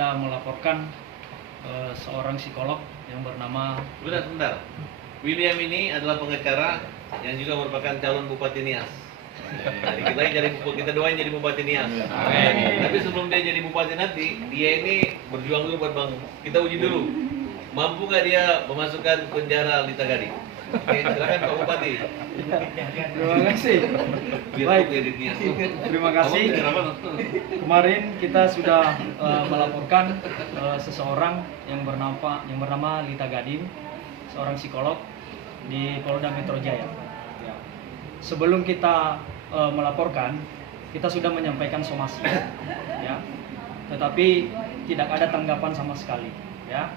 sudah melaporkan seorang psikolog yang bernama Bentar. William ini adalah pengacara yang juga merupakan calon Bupati Nias. Jadi kita doain jadi Bupati Nias. Tapi sebelum dia jadi Bupati nanti, dia ini berjuang dulu buat Bang. Kita uji dulu. Mampu nggak dia memasukkan penjara Lita Gading? Oke, silakan Pak Bupati. Terima kasih. Baik, terima kasih. Kemarin kita sudah melaporkan seseorang yang bernama Lita Gading, seorang psikolog di Polda Metro Jaya. Ya. Sebelum kita melaporkan, kita sudah menyampaikan somasi, ya. Tetapi tidak ada tanggapan sama sekali, ya.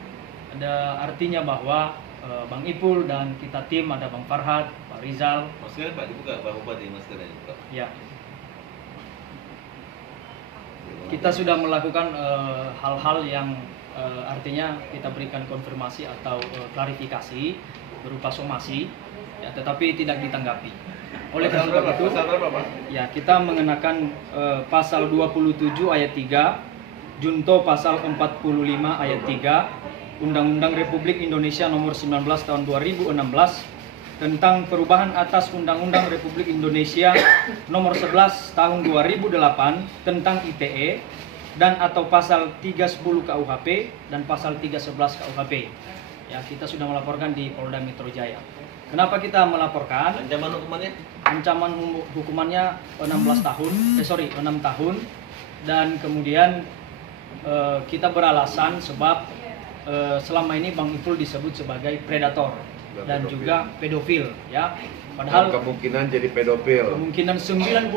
Ada artinya bahwa Bang Ipul dan kita tim, ada Bang Farhad, Pak Rizal. Maskernya Pak dibuka, Pak Bupati maskernya dibuka. Ya. Kita sudah melakukan hal-hal yang artinya kita berikan konfirmasi atau klarifikasi berupa somasi, ya, tetapi tidak ditanggapi. Oleh karena itu, ya, kita mengenakan pasal 27 ayat 3, junto pasal 45 ayat 3 Undang-Undang Republik Indonesia Nomor 19 Tahun 2016 tentang perubahan atas Undang-Undang Republik Indonesia Nomor 11 Tahun 2008 tentang ITE dan atau pasal 310 KUHP dan pasal 311 KUHP. Ya, kita sudah melaporkan di Polda Metro Jaya. Kenapa kita melaporkan? Ancaman hukumannya? Ancaman hukumannya 6 tahun dan kemudian kita beralasan sebab selama ini Bang Ipul disebut sebagai predator dan juga pedofil, ya. Padahal kemungkinan jadi pedofil. Kemungkinan 90%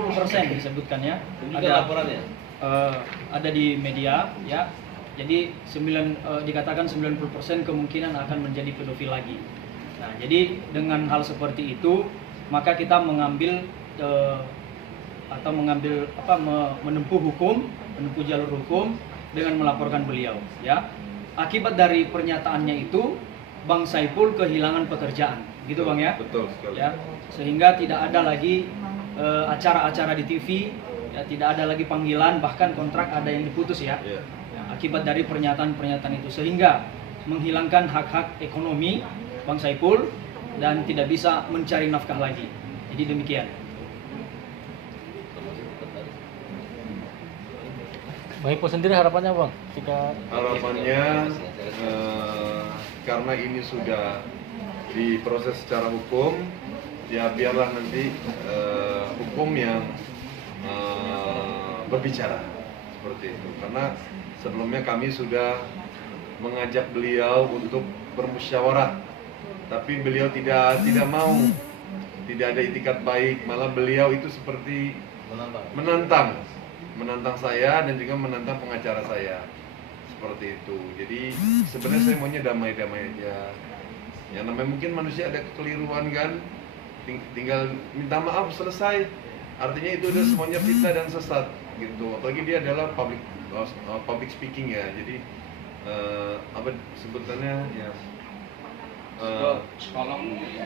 disebutkannya. Ada laporannya. Ada di media, ya. Jadi dikatakan 90% kemungkinan akan menjadi pedofil lagi. Nah, jadi dengan hal seperti itu, maka kita menempuh jalur hukum dengan melaporkan beliau, ya. Akibat dari pernyataannya itu, Bang Saipul kehilangan pekerjaan, gitu Bang ya? Betul sekali. Ya, sehingga tidak ada lagi acara-acara di TV, ya, tidak ada lagi panggilan, bahkan kontrak ada yang diputus, ya. Yeah. Ya, akibat dari pernyataan-pernyataan itu, sehingga menghilangkan hak-hak ekonomi Bang Saipul dan tidak bisa mencari nafkah lagi. Jadi demikian. Bang Ipul sendiri harapannya Bang? Harapannya karena ini sudah diproses secara hukum, ya biarlah nanti hukum yang berbicara seperti itu. Karena sebelumnya kami sudah mengajak beliau untuk bermusyawarah, tapi beliau tidak mau, tidak ada itikat baik, malah beliau itu seperti menantang saya dan juga menantang pengacara saya seperti itu. Jadi sebenarnya saya maunya damai-damai aja. Yang namanya mungkin manusia ada kekeliruan kan, tinggal minta maaf selesai. Artinya itu udah semuanya fitnah dan sesat gitu. Apalagi dia adalah public speaking ya. Jadi apa sebutannya ya?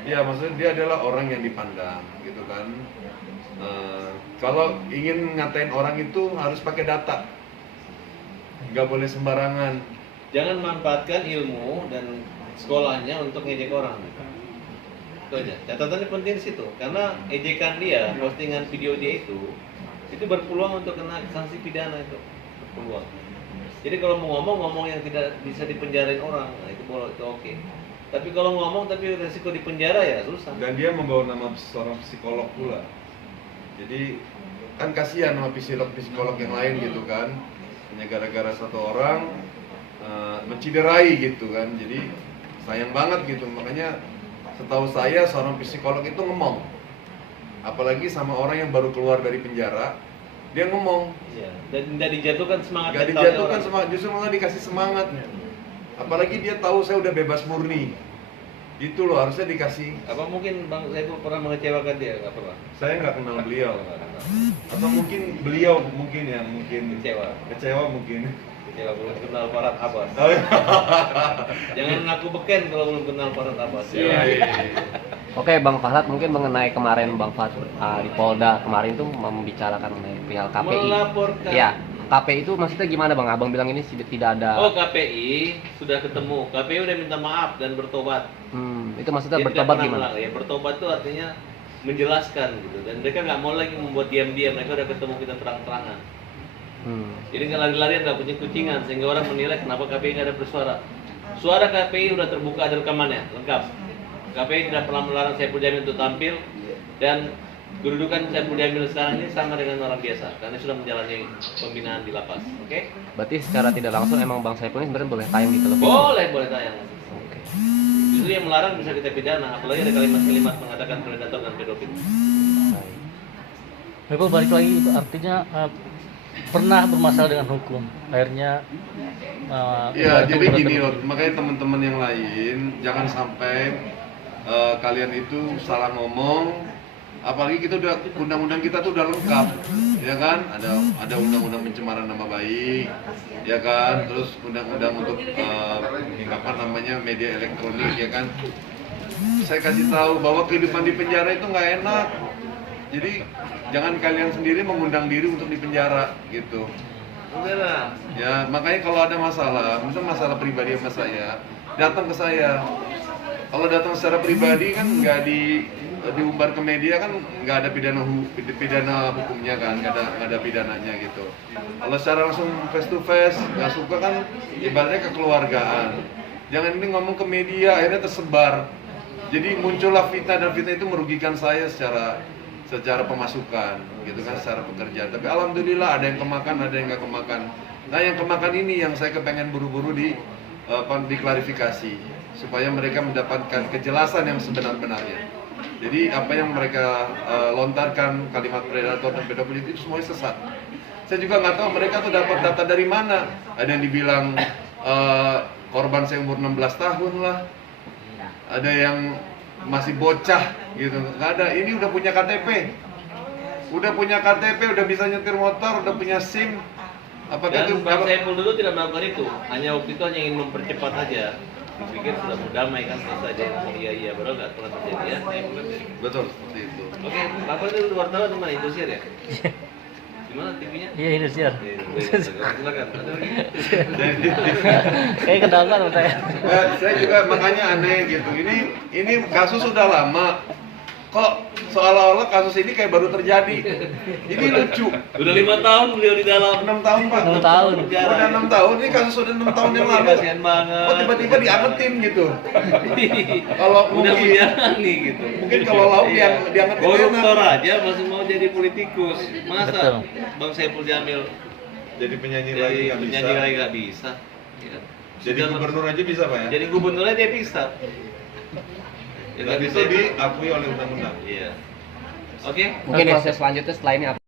Ya maksudnya dia adalah orang yang dipandang gitu kan. Kalau ingin ngatain orang itu harus pakai data, nggak boleh sembarangan. Jangan manfaatkan ilmu dan sekolahnya untuk ngejek orang. Itu aja. Catatannya penting di situ, karena ejekan dia, postingan video dia itu berpeluang untuk kena sanksi pidana itu berpeluang. Jadi kalau mau ngomong yang tidak bisa dipenjarain orang, nah itu oke. Tapi kalau ngomong tapi resiko dipenjara ya susah. Dan dia membawa nama seorang psikolog pula. Jadi kan kasihan sama psikolog yang lain gitu kan, hanya gara-gara satu orang menciderai gitu kan. Jadi sayang banget gitu. Makanya setahu saya seorang psikolog itu ngomong, apalagi sama orang yang baru keluar dari penjara, dia ngomong. Iya. Dan tidak dijatuhkan semangat. Gak dijatuhkan semangat, justru malah dikasih semangat. Apalagi dia tahu saya udah bebas murni. Itu loh harusnya dikasih. Apa mungkin Bang Saipul pernah mengecewakan dia? Nggak pernah. Saya nggak kenal beliau. Atau mungkin beliau mungkin kecewa mungkin. Kecewa belum kenal Farhad Abbas. Oh, iya. Jangan ngaku beken kalau belum kenal Farhad Abbas. Iya. Oke Bang Farhad, mungkin mengenai kemarin Bang Farhad di Polda kemarin tuh membicarakan mengenai pihak KPI. Melaporkan. Ya, KPI itu maksudnya gimana bang? Abang bilang ini tidak ada. Oh, KPI sudah ketemu. KPI udah minta maaf dan bertobat. Itu maksudnya Dia bertobat tidak gimana? pernah ya, bertobat itu artinya menjelaskan gitu. Dan mereka nggak mau lagi membuat diam-diam. Mereka udah ketemu kita terang-terangan. Jadi nggak lari-larian, nggak kucing-kucingan, sehingga orang menilai kenapa KPI nggak ada bersuara. Suara KPI udah terbuka, ada rekamannya, lengkap. KPI tidak pernah melarang Saipul Jamil untuk tampil, dan kedudukan Saipul Jamil sekarang ini sama dengan orang biasa, karena sudah menjalani pembinaan di lapas. Oke? Berarti secara tidak langsung emang Bang Saipul ini sebenarnya boleh tayang di televisi? Boleh tayang. Oke. Justru yang melarang bisa kita pidana, apalagi ada kalimat-kalimat mengatakan predator dan pedofil. Baik. Saipul balik lagi, artinya pernah bermasalah dengan hukum, akhirnya Ya, itu jadi bertemu. gini loh, makanya teman-teman yang lain jangan sampai kalian itu salah ngomong. Apalagi kita udah undang-undang kita tuh udah lengkap, ya kan? Ada undang-undang pencemaran nama baik, ya kan? Terus undang-undang untuk apa namanya media elektronik, ya kan? Saya kasih tahu bahwa kehidupan di penjara itu nggak enak. Jadi jangan kalian sendiri mengundang diri untuk di penjara gitu. Benar. Ya, makanya kalau ada masalah, misalnya masalah pribadi sama saya, datang ke saya. Kalau datang secara pribadi kan nggak diumbar ke media kan nggak ada pidana hukumnya kan, nggak ada pidananya gitu. Kalau secara langsung face to face nggak suka kan ibaratnya kekeluargaan. Jangan ini ngomong ke media akhirnya tersebar. Jadi muncullah fitnah, dan fitnah itu merugikan saya secara pemasukan gitu kan, secara pekerjaan. Tapi alhamdulillah ada yang kemakan, ada yang nggak kemakan. Nah yang kemakan ini yang saya kepengen buru-buru diklarifikasi supaya mereka mendapatkan kejelasan yang sebenar-benarnya. Jadi apa yang mereka lontarkan, kalimat predator dan pedofil itu semuanya sesat. Saya juga nggak tahu mereka tuh dapat data dari mana. Ada yang dibilang korban saya umur 16 tahun lah, ada yang masih bocah gitu, nggak ada. Ini udah punya KTP, udah bisa nyetir motor, udah punya SIM. Apakah itu Dan Bang Saipul dulu tidak melakukan itu, hanya waktu itu hanya ingin mempercepat aja. Dipikir sudah mau damai kan, selesai dia ngomong iya, baru nggak pernah terjadi ya. betul seperti itu. Oke, Bapak itu wartawan di mana? Indosiar ya? Di mana TV-nya? Iya, Indosiar. Silakan. Ada lagi? Kayak kedatangan sama saya. Saya juga makanya aneh gitu. Ini kasus sudah lama. Kok seolah-olah kasus ini kayak baru terjadi. Ini lucu. Udah 5 tahun beliau di dalam. 6 tahun Pak. 6 tahun. Udah 6 tahun. Ini kasus sudah 6 tahun yang lalu. Kasihan banget. Kok tiba-tiba diangetin gitu. Kalau Udah mungkin menjalani gitu. mungkin kalau lauk diangetin koruptor enak. aja masih mau jadi politikus. Masa Betul. Bang Saipul Jamil Jadi penyanyi jadi penyanyi lagi nggak bisa. Ya. Jadi gubernur aja bisa Pak ya? Jadi gubernurnya dia bisa. Ya, Dan nggak itu diakui oleh undang-undang. Iya. Oke. Mungkin proses selanjutnya setelah ini apa?